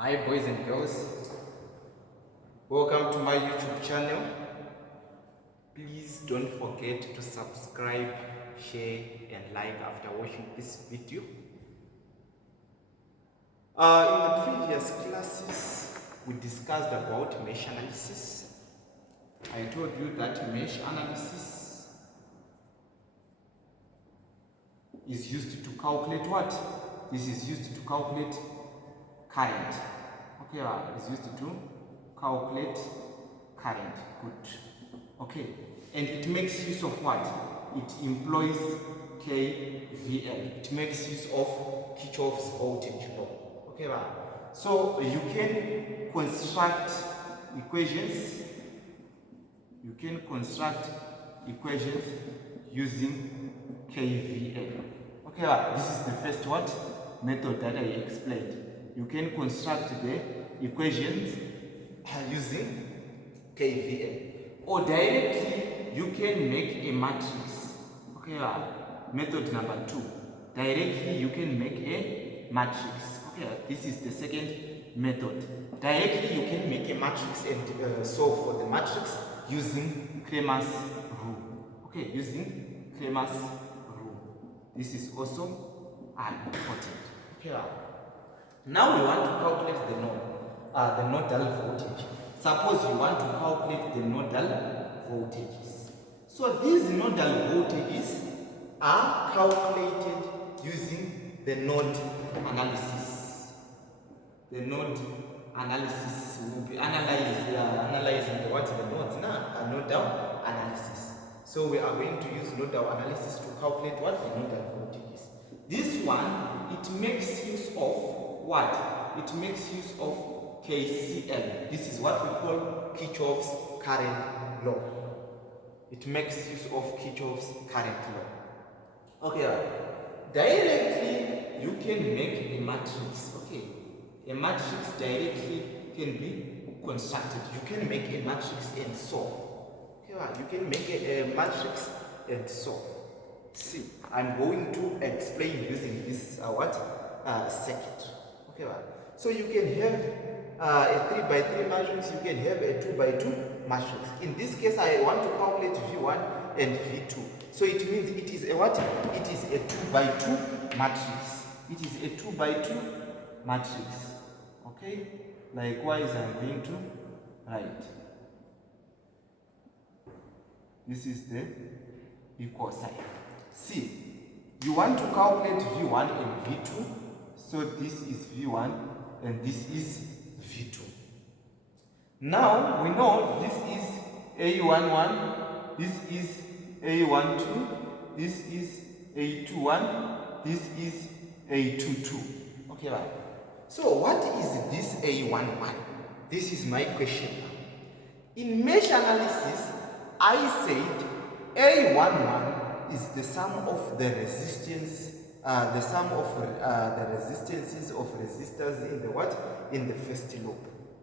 Hi boys and girls, welcome to my YouTube channel. Please don't forget to subscribe, share and like after watching this video. In the previous classes, we discussed about mesh analysis. I told you that mesh analysis is used to calculate what? This is used to calculate current. Okay, it's used to calculate current. Good. Okay, and it makes use of what? It employs KVL. It makes use of Kirchhoff's voltage law. Okay, so you can construct equations. You can construct equations using KVL. Okay, this is the first what? Method that I explained. You can construct the equations using KVL. Or directly you can make a matrix. Okay, method number 2. Directly you can make a matrix. Okay, this is the second method. Directly you can make a matrix and solve for the matrix using Cramer's rule. Okay, using Cramer's rule. This is also important. Okay. Now we want to calculate the nodal voltage. Suppose you want to calculate the nodal voltages. So these nodal voltages are calculated using the node analysis. The node analysis will be analyzing the nodes now, nodal analysis. So we are going to use nodal analysis to calculate what the nodal voltages. This one, it makes use of what? It makes use of KCL. This is what we call Kirchhoff's current law. It makes use of Kirchhoff's current law. Okay, directly you can make a matrix. Okay, a matrix directly can be constructed. You can make a matrix and solve. Okay, you can make a matrix and solve. See, I'm going to explain using this circuit. Okay, so you can have a 3 by 3 matrix, you can have a 2 by 2 matrix. In this case, I want to calculate V1 and V2. So it means it is a what? It is a 2 by 2 matrix. It is a 2 by 2 matrix. Okay? Likewise, I'm going to write. This is the equal sign. See, you want to calculate V1 and V2. So this is V1 and this is V2. Now we know this is A11, this is A12, this is A21, this is A22. Okay, right? So what is this A11? This is my question. In mesh analysis, I said A11 is the sum of the resistance. The sum of the resistances of resistors in the what? In the first loop.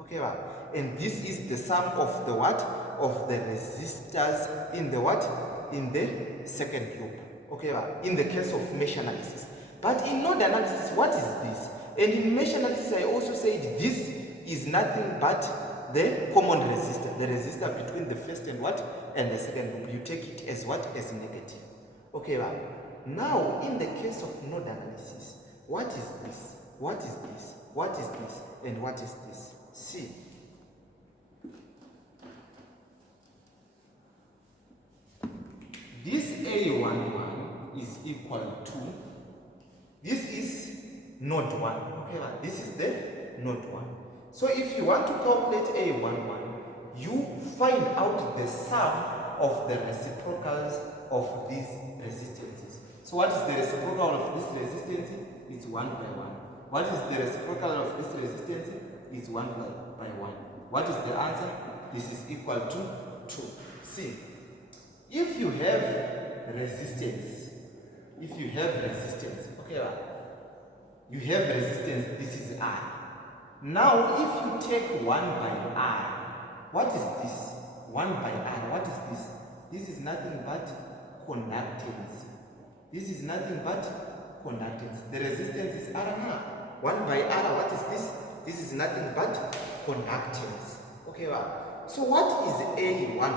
Okay, right? And this is the sum of the what? Of the resistors in the what? In the second loop. Okay, right? In the case of mesh analysis. But in node analysis, what is this? And in mesh analysis, I also said this is nothing but the common resistor. The resistor between the first and what? And the second loop. You take it as what? As negative. Okay, right? Now, in the case of node analysis, what is this? What is this? What is this? And what is this? See. This A11 is equal to, this is node 1. Okay, this is the node 1. So if you want to calculate A11, you find out the sum of the reciprocals of these resistances. So what is the reciprocal of this resistance? It's 1 by 1. What is the reciprocal of this resistance? It's 1 by 1. What is the answer? This is equal to 2. See, if you have resistance, okay, you have resistance, this is I. Now, if you take 1 by I, what is this? 1 by I, what is this? This is nothing but conductance. This is nothing but conductance. The resistance is R now. 1 by R, what is this? This is nothing but conductance. Okay, so what is A11?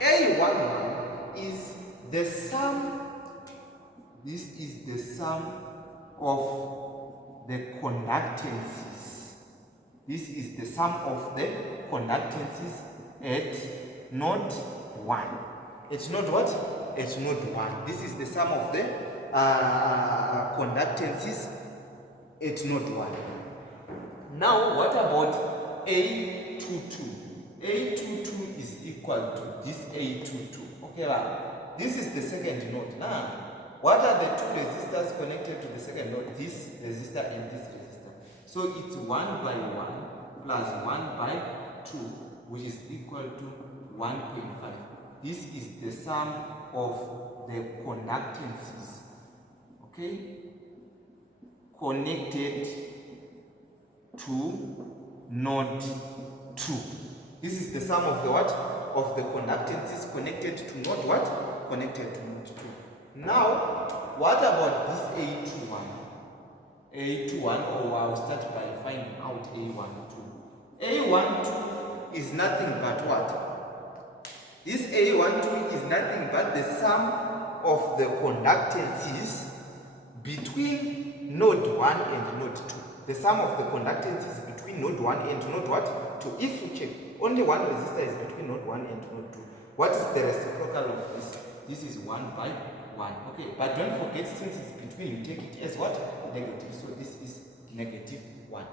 A11 is the sum, this is the sum of the conductances. This is the sum of the conductances at node 1. It's not what? It's node 1. This is the sum of the conductances at node 1. Now, what about A22? A22 is equal to this A22. Okay, right? This is the second node. Now, what are the two resistors connected to the second node? This resistor and this resistor. So it's 1 by 1 plus 1 by 2, which is equal to 1.5. This is the sum of the conductances, okay, connected to node 2. This is the sum of the what? Of the conductances connected to node what? Connected to node 2. Now, what about this A21? A21, or I'll start by finding out A12. A12 is nothing but what? This A12 is nothing but the sum of the conductances between node 1 and node 2. The sum of the conductances between node 1 and node what? 2. If you check, only one resistor is between node 1 and node 2. What is the reciprocal of this? This is 1 by 1. Okay, but don't forget, since it's between, you take it as what? Negative. So this is negative 1.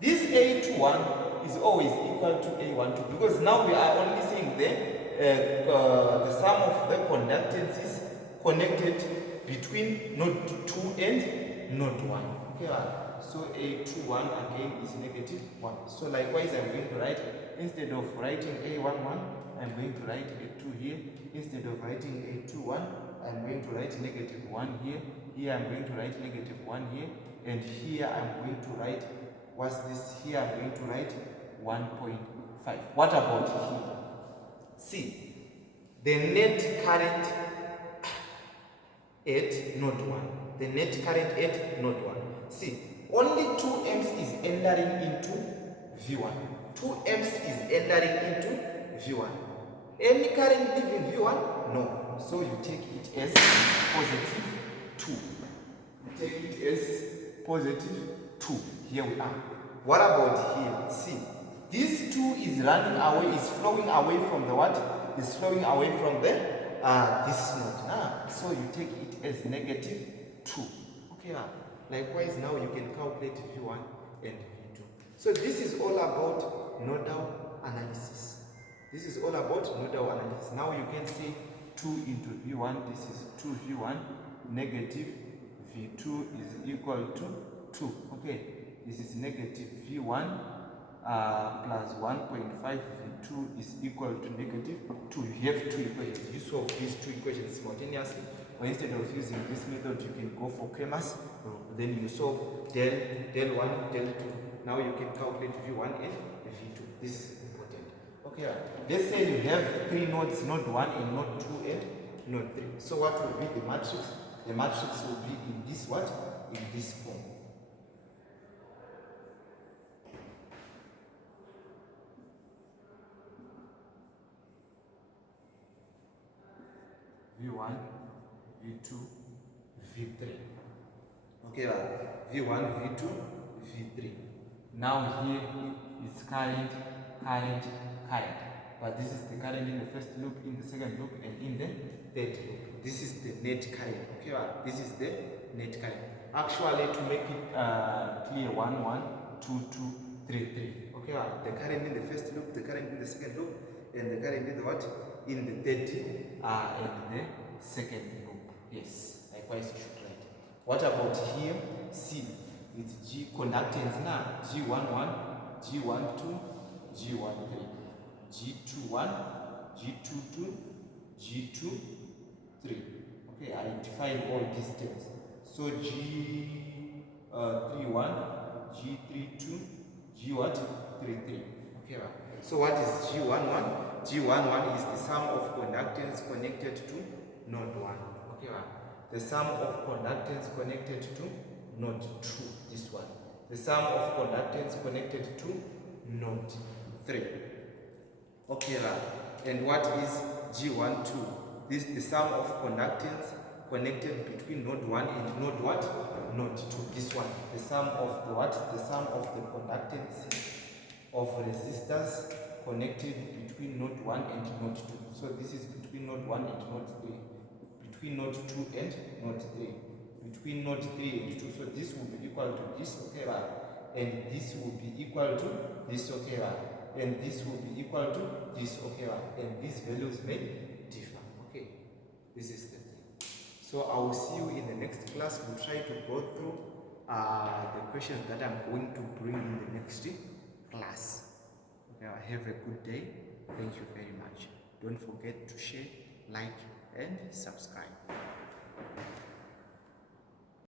This A21 is always equal to A12 because now we are only saying the sum of the conductances connected between node 2 and node 1. Okay, so A21 again is negative 1. So likewise, I'm going to write, instead of writing A11, I'm going to write A2 here. Instead of writing A21, I'm going to write negative 1 here. Here I'm going to write negative 1 here. And here I'm going to write, what's this? Here I'm going to write 1.5. What about here? See, the net current at node 1. The net current at node 1. See, only 2 amps is entering into V1. 2 amps is entering into V1. Any current leaving V1? No. So you take it as positive 2. You take it as positive 2. Here we are. What about here? See, this 2 is running away, is flowing away from the what? Is flowing away from the this node. So you take it as negative 2. Okay. Likewise, now you can calculate V1 and V2. So this is all about nodal analysis. This is all about nodal analysis. Now you can say 2 into V1, this is 2V1, negative V2 is equal to 2. Okay, this is negative V1 plus 1.5 V2 is equal to negative 2. You have two equations. You solve these two equations simultaneously, or instead of using this method, you can go for Cramer's. Then you solve del 1, del 2. Now you can calculate V1 and V2. This is important. Okay, let's say you have 3 nodes, node 1 and node 2 and node 3. So what will be the matrix? The matrix will be in this what? In this form. V1, V2, V3. Okay, V1, V2, V3. Now here is current. But this is the current in the first loop, in the second loop, and in the third loop. This is the net current. Okay, this is the net current. Actually, to make it clear, 1, 1, 2, 2, 3, 3. Okay, the current in the first loop, the current in the second loop, and the current in the what? In the third and the second loop. Yes, likewise you should write. What about here? C. It's G conductance now. G11, G12, G13, G21, G22, G23. Okay, I define all these terms. So G31, G32, G33. Okay, so what is G11? G11 is the sum of conductance connected to node 1. Okay, the sum of conductance connected to node 2. This one. the sum of conductance connected to node 3. Okay, right. And what is G12? This is the sum of conductance connected between node 1 and node what? Node 2. This one. The sum of the what? The sum of the conductance of resistors connected between node 1 and node 2. So this is between node 1 and node 3. Between node 2 and node 3. Between node 3 and 2. So this will be equal to this, okay, right? And this will be equal to this, okay, right? And this will be equal to this, okay, right? And these values may differ, okay? This is the thing. So I will see you in the next class. We'll try to go through the questions that I'm going to bring in the next class. Okay, have a good day. Thank you very much. Don't forget to share, like, and subscribe.